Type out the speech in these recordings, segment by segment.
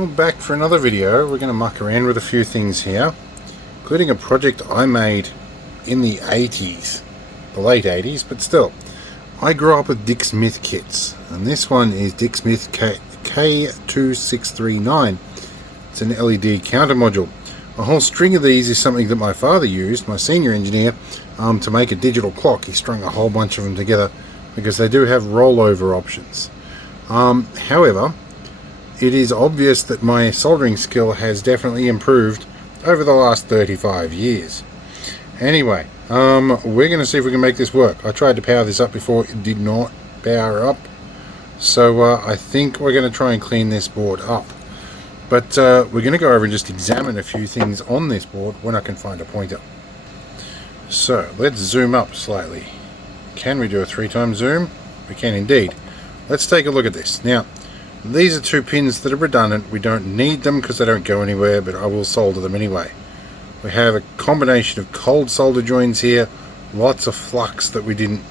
Well, back for another video. We're going to muck around with a few things here, including a project I made in the 80s, the late 80s, but still. I grew up with Dick Smith kits, and this one is Dick Smith K-2639. It's an LED counter module. A whole string of these is something that my father used, my senior engineer, to make a digital clock. He strung a whole bunch of them together because they do have rollover options. However, it is obvious that my soldering skill has definitely improved over the last 35 years. Anyway, we're going to see if we can make this work. I tried to power this up before, it did not power up. So I think we're going to try and clean this board up. But we're going to go over and just examine a few things on this board when I can find a pointer. So let's zoom up slightly. Can we do a 3-time zoom? We can indeed. Let's take a look at this. Now, these are 2 pins that are redundant. We don't need them because they don't go anywhere, but I will solder them anyway. We have a combination of cold solder joins here, lots of flux that we didn't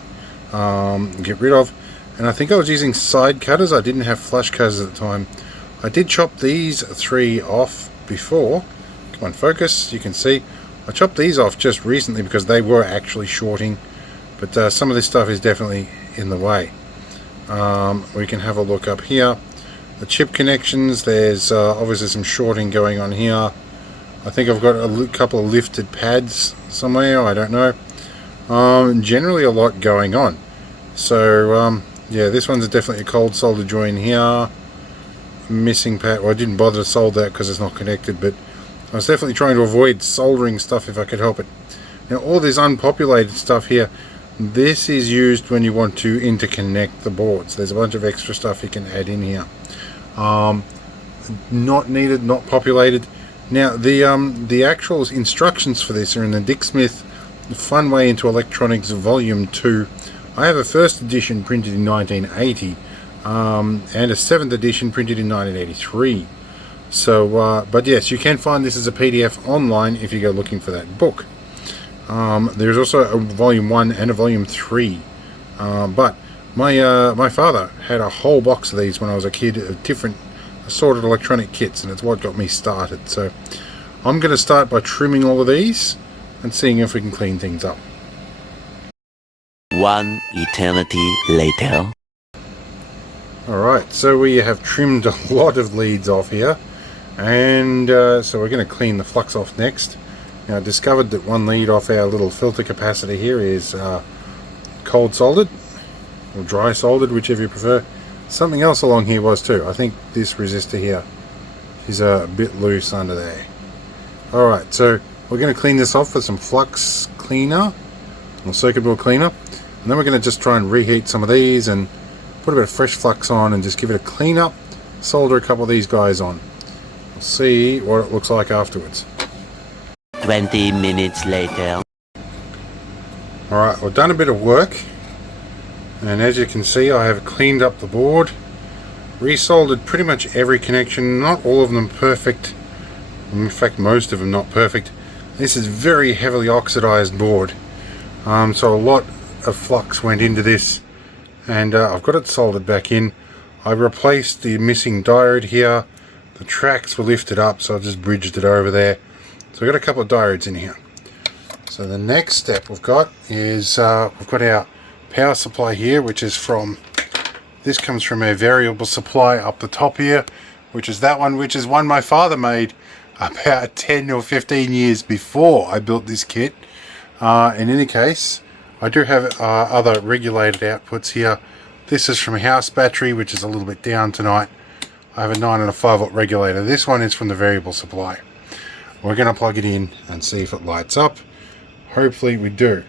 get rid of, and I think I was using side cutters. I didn't have flush cutters at the time. I did chop these 3 off before. Come on, focus. You can see I chopped these off just recently because they were actually shorting, but some of this stuff is definitely in the way. We can have a look up here. The chip connections, there's obviously some shorting going on here. I think I've got a couple of lifted pads somewhere, I don't know. Generally a lot going on. So yeah, this one's definitely a cold solder joint here. Missing pad. Well, I didn't bother to solder that because it's not connected, but I was definitely trying to avoid soldering stuff if I could help it. Now all this unpopulated stuff here, this is used when you want to interconnect the boards. There's a bunch of extra stuff you can add in here. Not needed, not populated. Now the actual instructions for this are in the Dick Smith Fun Way into Electronics Volume 2. I have a first edition printed in 1980 and a 7th edition printed in 1983. So but yes, you can find this as a PDF online if you go looking for that book. There's also a Volume 1 and a Volume 3, but my father had a whole box of these when I was a kid, of different assorted electronic kits, and it's what got me started. So I'm going to start by trimming all of these and seeing if we can clean things up. One eternity later. Alright, so we have trimmed a lot of leads off here, and so we're going to clean the flux off next. Now I discovered that one lead off our little filter capacitor here is cold soldered, or dry soldered, whichever you prefer. Something else along here was too. I think this resistor here is a bit loose under there. Alright, so we're going to clean this off with some flux cleaner, or circuit board cleaner, and then we're going to just try and reheat some of these and put a bit of fresh flux on and just give it a clean up, solder a couple of these guys on. We'll see what it looks like afterwards. 20 minutes later. Alright, we've done a bit of work, and as you can see I have cleaned up the board, resoldered pretty much every connection, not all of them perfect, in fact most of them not perfect. This is very heavily oxidized board, so a lot of flux went into this, and I've got it soldered back in. I replaced the missing diode here, the tracks were lifted up so I just bridged it over there. So we've got a couple of diodes in here. So the next step we've got is we've got our power supply here, which is from, this comes from a variable supply up the top here, which is that one, which is one my father made about 10 or 15 years before I built this kit. In any case, I do have other regulated outputs here. This is from a house battery, which is a little bit down tonight. I have a 9 and a 5 volt regulator. This one is from the variable supply. We're going to plug it in and see if it lights up. Hopefully we do.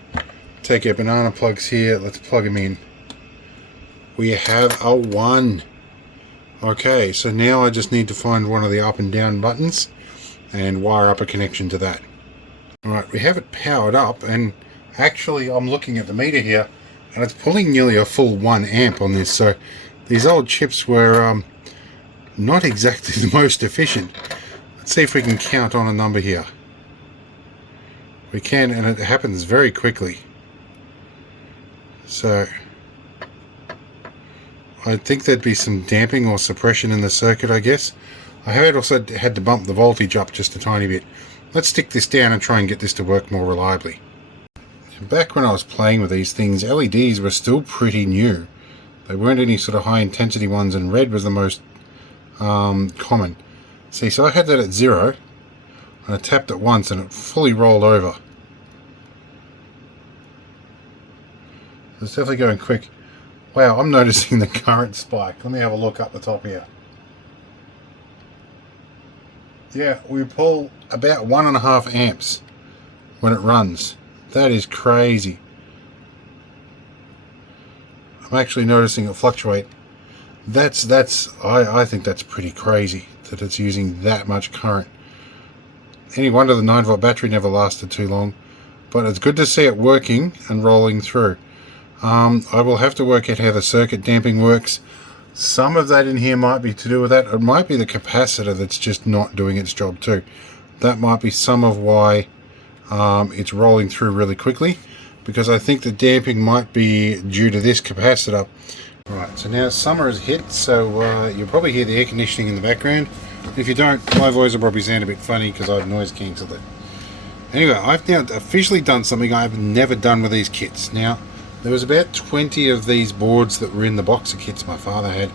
Take our banana plugs here, let's plug them in. We have a 1. Okay, so now I just need to find one of the up and down buttons and wire up a connection to that. Alright, we have it powered up, and actually I'm looking at the meter here and it's pulling nearly a full 1 amp on this, so these old chips were not exactly the most efficient. Let's see if we can count on a number here. We can, and it happens very quickly. So I think there'd be some damping or suppression in the circuit, I guess. I had also had to bump the voltage up just a tiny bit. Let's stick this down and try and get this to work more reliably. Back when I was playing with these things, LEDs were still pretty new. They weren't any sort of high intensity ones, and red was the most common. See, so I had that at 0, and I tapped it once and it fully rolled over. It's definitely going quick. Wow, I'm noticing the current spike. Let me have a look up the top here. Yeah, we pull about 1.5 amps when it runs. That is crazy. I'm actually noticing it fluctuate. I think that's pretty crazy that it's using that much current. Any wonder the 9-volt battery never lasted too long, but it's good to see it working and rolling through. I will have to work out how the circuit damping works. Some of that in here might be to do with that. It might be the capacitor that's just not doing its job too. That might be some of why it's rolling through really quickly, because I think the damping might be due to this capacitor. Right, so now summer has hit, so you'll probably hear the air conditioning in the background. If you don't, my voice will probably sound a bit funny because I've noise cancelled it. Anyway, I've now officially done something I've never done with these kits. Now, there was about 20 of these boards that were in the box of kits my father had.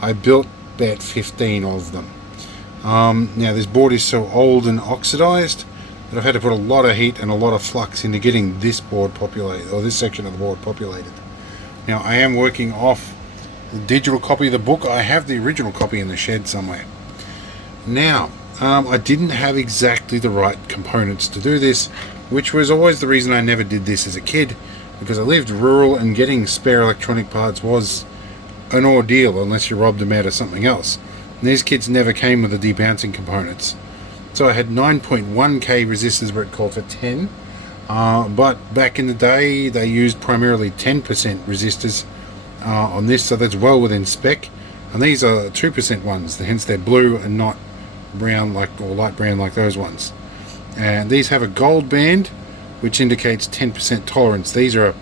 I built about 15 of them. Now, this board is so old and oxidized that I've had to put a lot of heat and a lot of flux into getting this board populated, or this section of the board populated. Now, I am working off the digital copy of the book. I have the original copy in the shed somewhere. Now, I didn't have exactly the right components to do this, which was always the reason I never did this as a kid, because I lived rural and getting spare electronic parts was an ordeal unless you robbed them out of something else. And these kits never came with the debouncing components. So I had 9.1k resistors where it called for 10, but back in the day they used primarily 10% resistors on this, so that's well within spec. And these are 2% ones, hence they're blue and not brown or light brown like those ones. And these have a gold band which indicates 10% tolerance. These are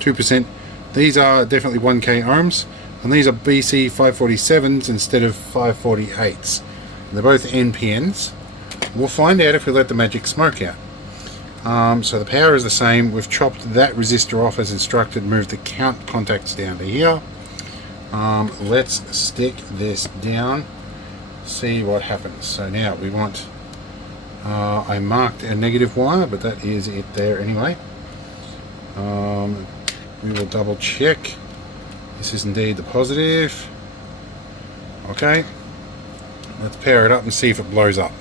2%. These are definitely 1k ohms, and these are BC 547s instead of 548s. They're both NPNs. We'll find out if we let the magic smoke out. So the power is the same. We've chopped that resistor off as instructed, moved the count contacts down to here. Let's stick this down, see what happens. So now we want, I marked a negative wire, but that is it there anyway. We will double check. This is indeed the positive. Okay. Let's power it up and see if it blows up.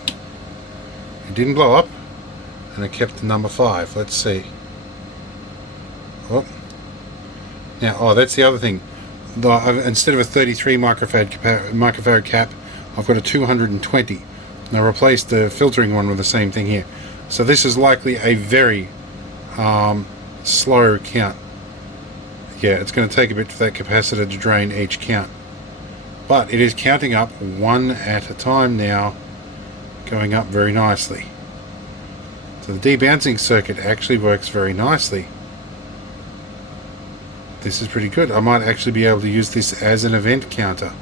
It didn't blow up, and it kept the number 5. Let's see. Oh. Now, that's the other thing. Instead of a 33 microfarad cap, I've got a 220. And I replaced the filtering one with the same thing here. So this is likely a very slow count. Yeah, it's going to take a bit for that capacitor to drain each count. But it is counting up one at a time now, going up very nicely. So the debouncing circuit actually works very nicely. This is pretty good. I might actually be able to use this as an event counter.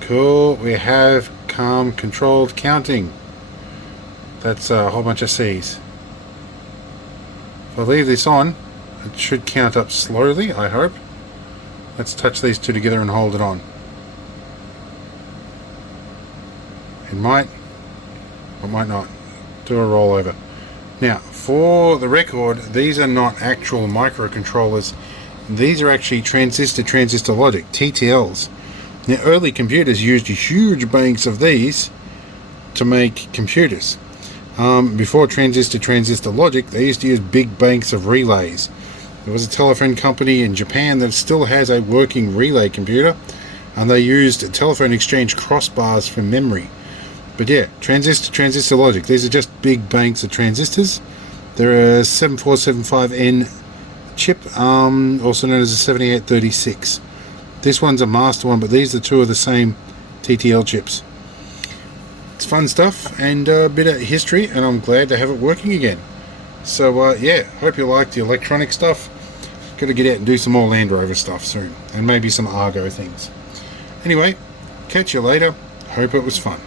Cool. We have calm controlled counting. That's a whole bunch of C's. If I leave this on, it should count up slowly, I hope. Let's touch these two together and hold it on. It might, or might not. Do a rollover. Now, for the record, these are not actual microcontrollers. These are actually transistor logic, TTLs. Now, early computers used huge banks of these to make computers. Before transistor logic, they used to use big banks of relays. There was a telephone company in Japan that still has a working relay computer, and they used telephone exchange crossbars for memory. But yeah, transistor logic. These are just big banks of transistors. They're a 7475N chip, also known as a 7836. This one's a master one, but these are two of the same TTL chips. It's fun stuff and a bit of history, and I'm glad to have it working again. So yeah, hope you like the electronic stuff. Got to get out and do some more Land Rover stuff soon, and maybe some Argo things. Anyway, Catch you later. Hope it was fun.